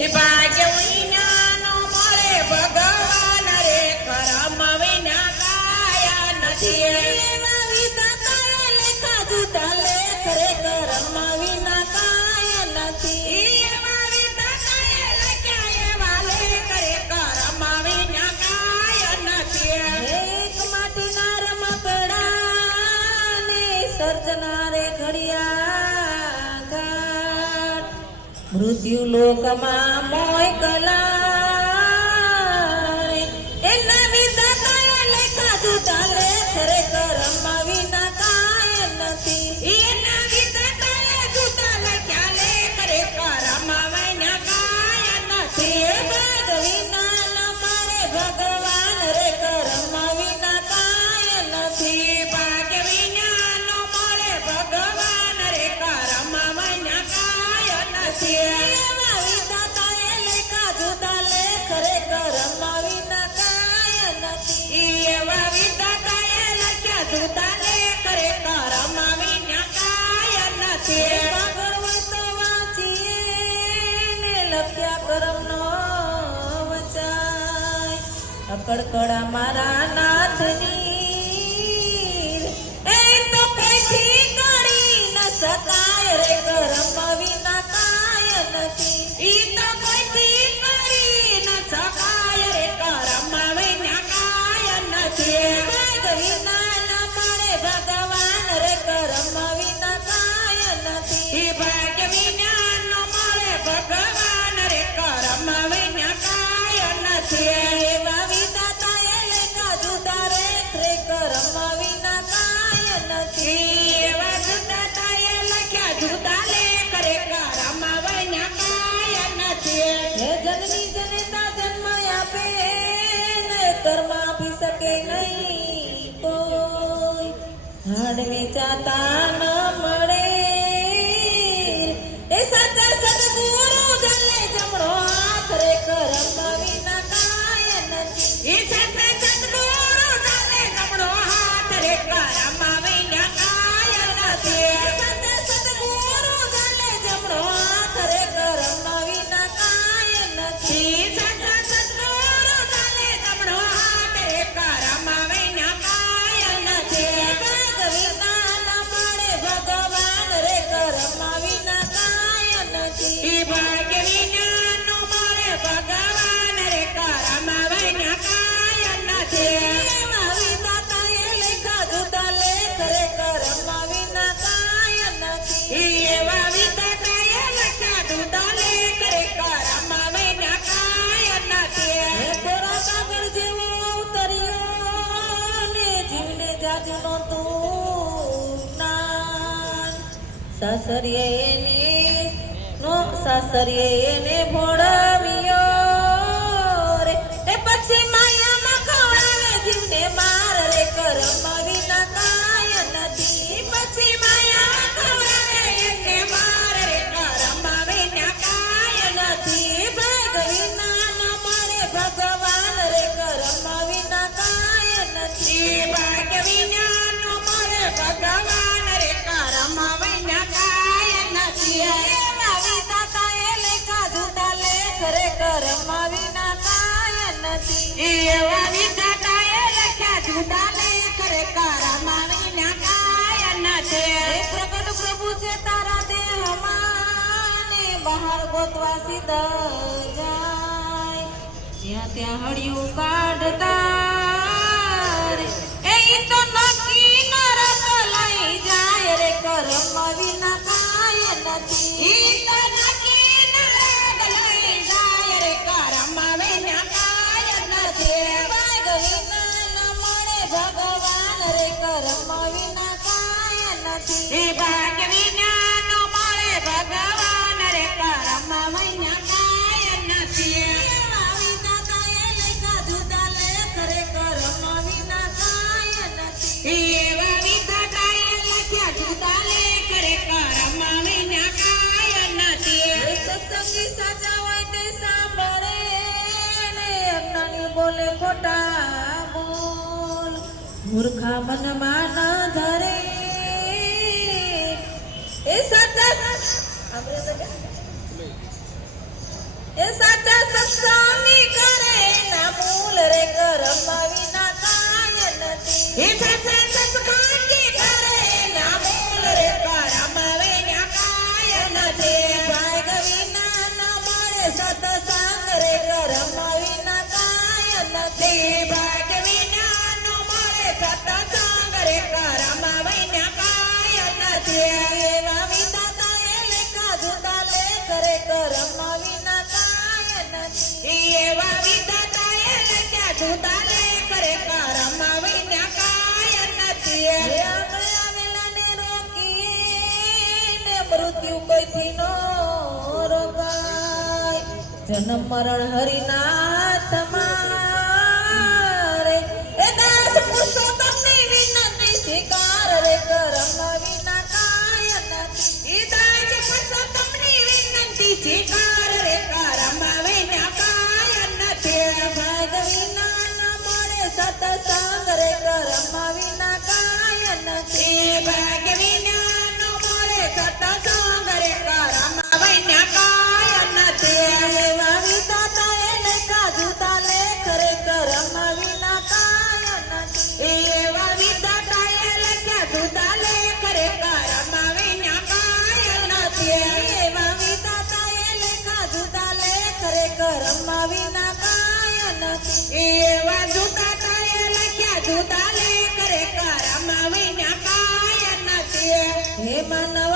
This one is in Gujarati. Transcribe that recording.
એ ભાગ્ય વિના નો મળે ભગવાન રે કરમ વિના કાયા નથી એવા વિધાતા લેખા જુદા લેખ રે કરમ વિના કાયા નથી એવા વિધાતા લખ્યા એવા લેખ રે કરમ વિના કાયા નથી એક માટીના રમકડા ને સર્જનારે ઘડિયા ઘાટ મૃત્યુ લોકમાં મોય કલા એના વિધાતાએ લેખા જુદા લેખ રે કરમ વિના કાય નથી એના વિધાતાએ જુદા લખ્યા લેખ રે કરમ વિના કાય નથી ભાગ વિના ન મળે ભગવાન રે કરમ વિના કાય નથી ભાગ વિના ન મળે ભગવાન રે કરમ વિના કાય નથી એવા વિધાતાએ લેખા જુદા લેખ રે કરમ વિના કાય નથી એવા વિધાતાએ લખ્યા જુદા લેખ રે કરમ વિના કાય નથી ભાગવત વાંચીએ ને લખ્યા કરમનો વચાય અકડકડા મારા નાથની એ તો કઈથી કરી ન શકાય રે કરમ વિના કાય નથી ઈ તો કઈથી કરી ન શકાય રે કરમ વિના કાય નથી ભાગ વિના ન મળે ભગવાન રે કરમ વિના કાય નથી ભાગ વિના ન મળે ભગવાન રે કરમ વિના કાય નથી એવા વિધાતાએ લેખા જુદા રેખ રે કરમ વિના કાય નથી એવા વિધાતાએ લખ્યા જુદા લેખ રે કરમ વિના કાય નથી હે જનની જનેતા જન્મ આપે ને કર્મ આપી શકે નહીં કોઈ હાડ વેચાતા ન મળે એ સાચા સદગુરુ જલે જમણો હાથ રે કરમ વિના કાય નથી એ સાચા સદગુરુ જલે જમણો હાથ રે કરમ વિના કાય નથી સાચા સદગુરુ જલે જમણો હાથ રે કરમ વિના કાય નથી સાચા સદગુરુ જલે જમણો હાથ રે કરમ વિના કાય નથી ભાગ વિના ન મળે ભગવાન રે કરમ વિના કાય નથી ભાગ વિના ન મળે ભગવાન રે કરમ વિના કાય નથી એવા વિધાતાએ લેખા જુદા લેખ રે કરમ વિના કાય નથી એવા વિધાતાએ લખ્યા જુદા લેખ રે કરમ વિના કાય નથી હે કોરા કાગળ જેવો અવતર્યો ને જીવને જાજનો તું જ્ઞાન સાસરીએ એને ભોળવ્યો રે એ પછી માયામાં ખવડાવે જીવને માર રે કરમ વિના કાય નથી પછી માયામાં ખવડાવે એને માર રે કરમ વિના કાય નથી ભાગ વિના ન મળે ભગવાન રે કરમ વિના કાય નથી ભાગ વિના ન મળે ભગવાન રે કરમ વિના કાય નથી એવા વિધાતાએ લેખા જુદા લેખ રે કરમ વિના કાય નથી એવા વિધાતાએ લખ્યા જુદા લેખ રે કરમ વિના કાય નથી પ્રગટ પ્રભુ છે તારા દેહમાં ને બહાર ગોતવા સીધા જાય ત્યાં ત્યાં હળિયું કાઢતા રે એ તો નક્કી ન રસ લઈ જાય રે કરમ વિના કાય નથી ઈ તો નક્કી ન રસ લઈ જાય રે કરમ વિના કાય નથી ભાગ વિના ન મળે ભગવાન રે કરમ વિના કાય નથી ભાગ વિના ન મળે ભગવાન રે કરમ વિના કાય નથી એવા વિધાતાએ લેખા જુદા લેખ રે કરમ વિના કાય નથી એવા વિધાતાએ લખ્યા જુદા લેખ રે કરમ વિના કાય નથી સત્સંગી સાચા હોય તે સાંભળે ને અજ્ઞાની બોલે ખોટા બોલ મૂર્ખા મનમાં ન ધરે એ સાચા એ એ ભાગ વિનાનો મળે સત્સંગ રે કરમમાં વિના કાંઈ નથી. એવા વિધાતાએ લેખા જુદા લેખ રે કરમમાં વિના કાંઈ નથી. એવા વિધાતાએ લેખ્યા જુદા લેખ રે કરમમાં વિના કાંઈ નથી. આપણે આવેલાને રોકીને મૃત્યુ કોઈથી નો રોકાય. જન્મ મરણ હરિનાથ મારે એ દાસ પુરુષોત્તમની વિનંતી સ્વીકાર રે કરમમાં વિના કાંઈ નથી. એ દાસ પુરુષોત્તમની વિનંતી સ્વીકાર રે કરમમાં વિના કાંઈ નથી. ભાગ વિના ન મળે સત્સંગ રે કરમમાં વિના કાંઈ નથી. ભાગ વિના ન મળે સત્સંગ રે કરમમાં વિના કાંઈ નથી. એવા વિધાતાએ લેખા જુદા લેખ રે કરમમાં વિના કાંઈ નથી. એવા વિધાતાએ લેખ્યા જુદા લેખ રે કરમમાં વિના કાંઈ નથી. એવા વિધાતાએ લેખા જુદા લેખ રે કરમમાં વિના કાંઈ નથી. એવા વિધાતાએ લેખ્યા જુદા લેખ રે કરમમાં વિના કાંઈ નથી. હે માનવ